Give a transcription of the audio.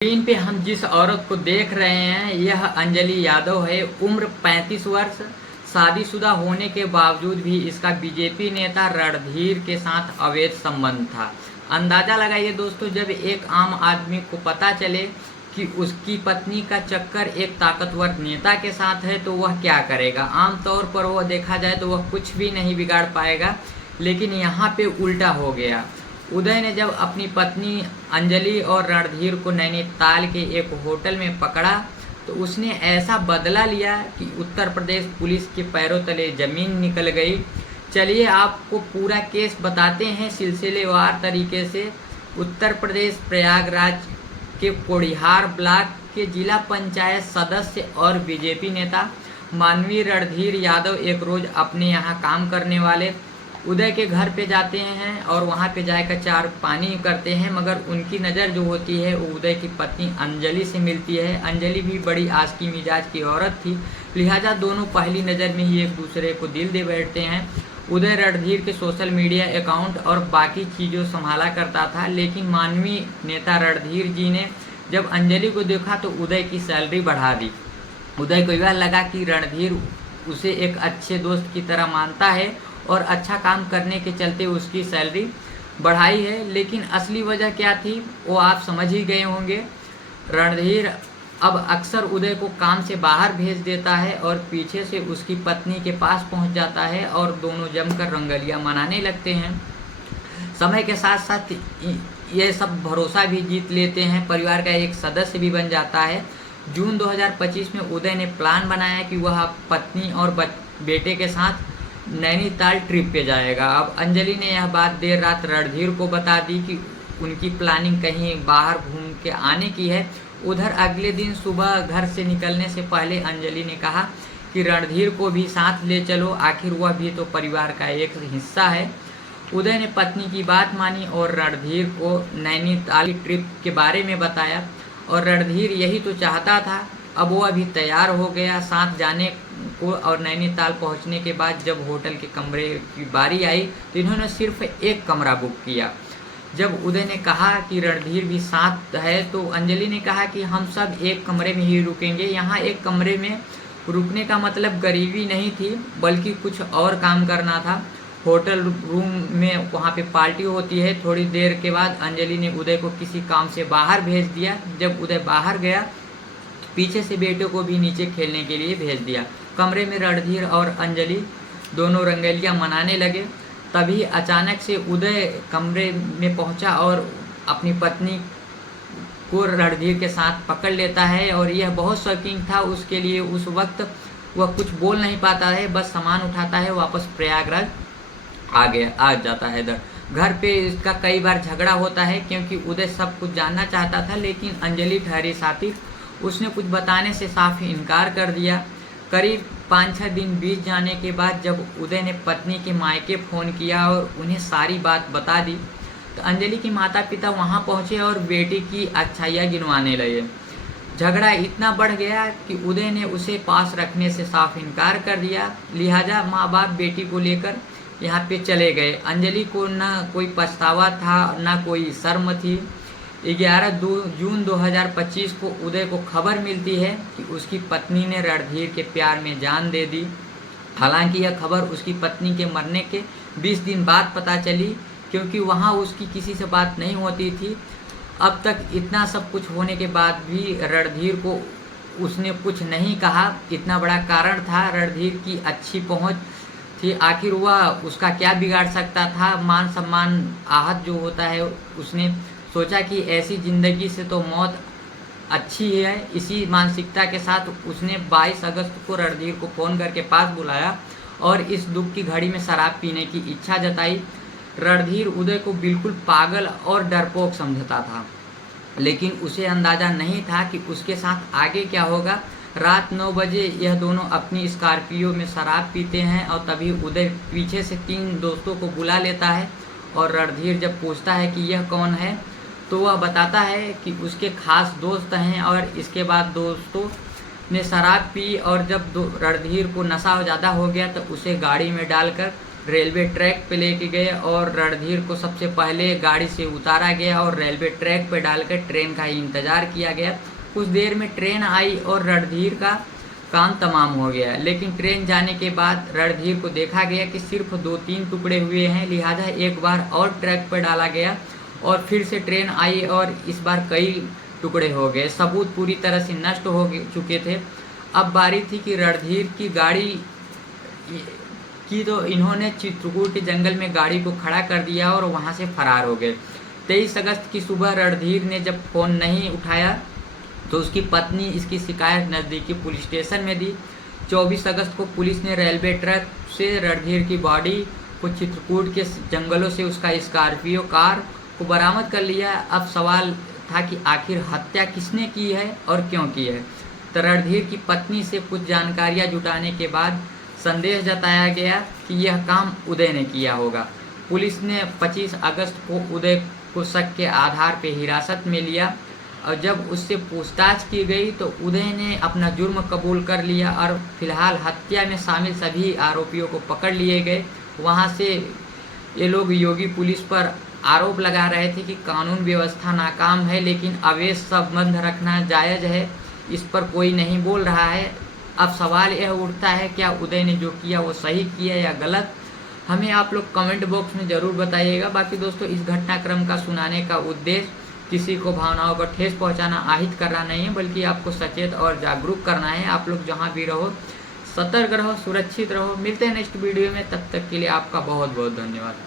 Screen पे हम जिस औरत को देख रहे हैं यह अंजलि यादव है। उम्र 35 वर्ष। शादीशुदा होने के बावजूद भी इसका बीजेपी नेता रणधीर के साथ अवैध संबंध था। अंदाजा लगाइए दोस्तों, जब एक आम आदमी को पता चले कि उसकी पत्नी का चक्कर एक ताकतवर नेता के साथ है तो वह क्या करेगा। आमतौर पर वह देखा जाए तो वह कुछ भी नहीं बिगाड़ पाएगा, लेकिन यहाँ पे उल्टा हो गया। उदय ने जब अपनी पत्नी अंजलि और रणधीर को नैनीताल के एक होटल में पकड़ा तो उसने ऐसा बदला लिया कि उत्तर प्रदेश पुलिस के पैरों तले जमीन निकल गई। चलिए आपको पूरा केस बताते हैं सिलसिलेवार तरीके से। उत्तर प्रदेश प्रयागराज के कोडिहार ब्लॉक के जिला पंचायत सदस्य और बीजेपी नेता मानवीय रणधीर यादव एक रोज अपने यहाँ काम करने वाले उदय के घर पे जाते हैं और वहाँ पे जाकर चार पानी करते हैं, मगर उनकी नज़र जो होती है वो उदय की पत्नी अंजलि से मिलती है। अंजलि भी बड़ी आस्की मिजाज की औरत थी, लिहाजा दोनों पहली नज़र में ही एक दूसरे को दिल दे बैठते हैं। उदय रणधीर के सोशल मीडिया अकाउंट और बाकी चीज़ों संभाला करता था, लेकिन मानवीय नेता रणधीर जी ने जब अंजलि को देखा तो उदय की सैलरी बढ़ा दी। उदय को यह लगा कि रणधीर उसे एक अच्छे दोस्त की तरह मानता है और अच्छा काम करने के चलते उसकी सैलरी बढ़ाई है। लेकिन असली वजह क्या थी वो आप समझ ही गए होंगे। रणधीर अब अक्सर उदय को काम से बाहर भेज देता है और पीछे से उसकी पत्नी के पास पहुंच जाता है और दोनों जमकर रंगलियां मनाने लगते हैं। समय के साथ साथ ये सब भरोसा भी जीत लेते हैं, परिवार का एक सदस्य भी बन जाता है। जून 2025 में उदय ने प्लान बनाया कि वह पत्नी और बेटे के साथ नैनीताल ट्रिप पे जाएगा। अब अंजलि ने यह बात देर रात रणधीर को बता दी कि उनकी प्लानिंग कहीं बाहर घूम के आने की है। उधर अगले दिन सुबह घर से निकलने से पहले अंजलि ने कहा कि रणधीर को भी साथ ले चलो, आखिर वह भी तो परिवार का एक हिस्सा है। उदय ने पत्नी की बात मानी और रणधीर को नैनीताल ट्रिप के बारे में बताया और रणधीर यही तो चाहता था। अब वह भी तैयार हो गया साथ जाने को और नैनीताल पहुंचने के बाद जब होटल के कमरे की बारी आई तो इन्होंने सिर्फ एक कमरा बुक किया। जब उदय ने कहा कि रणधीर भी साथ है तो अंजलि ने कहा कि हम सब एक कमरे में ही रुकेंगे। यहाँ एक कमरे में रुकने का मतलब गरीबी नहीं थी, बल्कि कुछ और काम करना था। होटल रूम में वहाँ पे पार्टी होती है। थोड़ी देर के बाद अंजलि ने उदय को किसी काम से बाहर भेज दिया। जब उदय बाहर गया पीछे से बेटे को भी नीचे खेलने के लिए भेज दिया। कमरे में रणधीर और अंजलि दोनों रंगलियां मनाने लगे। तभी अचानक से उदय कमरे में पहुंचा और अपनी पत्नी को रणधीर के साथ पकड़ लेता है और यह बहुत शॉकिंग था उसके लिए। उस वक्त वह कुछ बोल नहीं पाता है, बस सामान उठाता है, वापस प्रयागराज आ जाता है। इधर घर पे इसका कई बार झगड़ा होता है क्योंकि उदय सब कुछ जानना चाहता था, लेकिन अंजलि ठहरी साथी, उसने कुछ बताने से साफ इनकार कर दिया। करीब 5-6 दिन बीत जाने के बाद जब उदय ने पत्नी के मायके फ़ोन किया और उन्हें सारी बात बता दी तो अंजलि के माता पिता वहां पहुंचे और बेटी की अच्छाइयाँ गिनवाने लगे। झगड़ा इतना बढ़ गया कि उदय ने उसे पास रखने से साफ इनकार कर दिया, लिहाजा माँ बाप बेटी को लेकर यहाँ पे चले गए। अंजलि को ना कोई पछतावा था ना कोई शर्म थी। 11 जून 2025 को उदय को खबर मिलती है कि उसकी पत्नी ने रणधीर के प्यार में जान दे दी। हालांकि यह खबर उसकी पत्नी के मरने के 20 दिन बाद पता चली, क्योंकि वहां उसकी किसी से बात नहीं होती थी। अब तक इतना सब कुछ होने के बाद भी रणधीर को उसने कुछ नहीं कहा। इतना बड़ा कारण था, रणधीर की अच्छी पहुंच थी। आखिर वह उसका क्या बिगाड़ सकता था। मान सम्मान आहत जो होता है, उसने सोचा कि ऐसी ज़िंदगी से तो मौत अच्छी है। इसी मानसिकता के साथ उसने 22 अगस्त को रणधीर को फ़ोन करके पास बुलाया और इस दुख की घड़ी में शराब पीने की इच्छा जताई। रणधीर उदय को बिल्कुल पागल और डरपोक समझता था, लेकिन उसे अंदाज़ा नहीं था कि उसके साथ आगे क्या होगा। रात 9 बजे यह दोनों अपनी स्कॉर्पियो में शराब पीते हैं और तभी उदय पीछे से 3 दोस्तों को बुला लेता है और रणधीर जब पूछता है कि यह कौन है तो वह बताता है कि उसके खास दोस्त हैं। और इसके बाद दोस्तों ने शराब पी और जब रणधीर को नशा ज़्यादा हो गया तो उसे गाड़ी में डालकर रेलवे ट्रैक पे लेके गए और रणधीर को सबसे पहले गाड़ी से उतारा गया और रेलवे ट्रैक पे डालकर ट्रेन का ही इंतज़ार किया गया। कुछ देर में ट्रेन आई और रणधीर का काम तमाम हो गया, लेकिन ट्रेन जाने के बाद रणधीर को देखा गया कि सिर्फ 2-3 टुकड़े हुए हैं, लिहाजा एक बार और ट्रैक पर डाला गया और फिर से ट्रेन आई और इस बार कई टुकड़े हो गए। सबूत पूरी तरह से नष्ट हो चुके थे। अब बारी थी कि रणधीर की गाड़ी की, तो इन्होंने चित्रकूट के जंगल में गाड़ी को खड़ा कर दिया और वहां से फरार हो गए। 23 अगस्त की सुबह रणधीर ने जब फ़ोन नहीं उठाया तो उसकी पत्नी इसकी शिकायत नज़दीकी पुलिस स्टेशन में दी। 24 अगस्त को पुलिस ने रेलवे ट्रैक से रणधीर की बॉडी को चित्रकूट के जंगलों से उसका स्कॉर्पियो कार को बरामद कर लिया। अब सवाल था कि आखिर हत्या किसने की है और क्यों की है। तो रणधीर की पत्नी से कुछ जानकारियां जुटाने के बाद संदेह जताया गया कि यह काम उदय ने किया होगा। पुलिस ने 25 अगस्त को उदय को शक के आधार पर हिरासत में लिया और जब उससे पूछताछ की गई तो उदय ने अपना जुर्म कबूल कर लिया और फिलहाल हत्या में शामिल सभी आरोपियों को पकड़ लिए गए। वहां से ये लोग योगी पुलिस पर आरोप लगा रहे थे कि कानून व्यवस्था नाकाम है, लेकिन अवैध संबंध रखना जायज़ है, इस पर कोई नहीं बोल रहा है। अब सवाल यह उठता है क्या उदय ने जो किया वो सही किया या गलत। हमें आप लोग कमेंट बॉक्स में ज़रूर बताइएगा। बाकी दोस्तों, इस घटनाक्रम का सुनाने का उद्देश्य किसी को भावनाओं को ठेस पहुंचाना, আহিत करना नहीं है, बल्कि आपको सचेत और जागरूक करना है। आप लोग जहां भी रहो सतर्क रहो, सुरक्षित रहो। मिलते हैं नेक्स्ट वीडियो में, तब तक के लिए आपका बहुत बहुत धन्यवाद।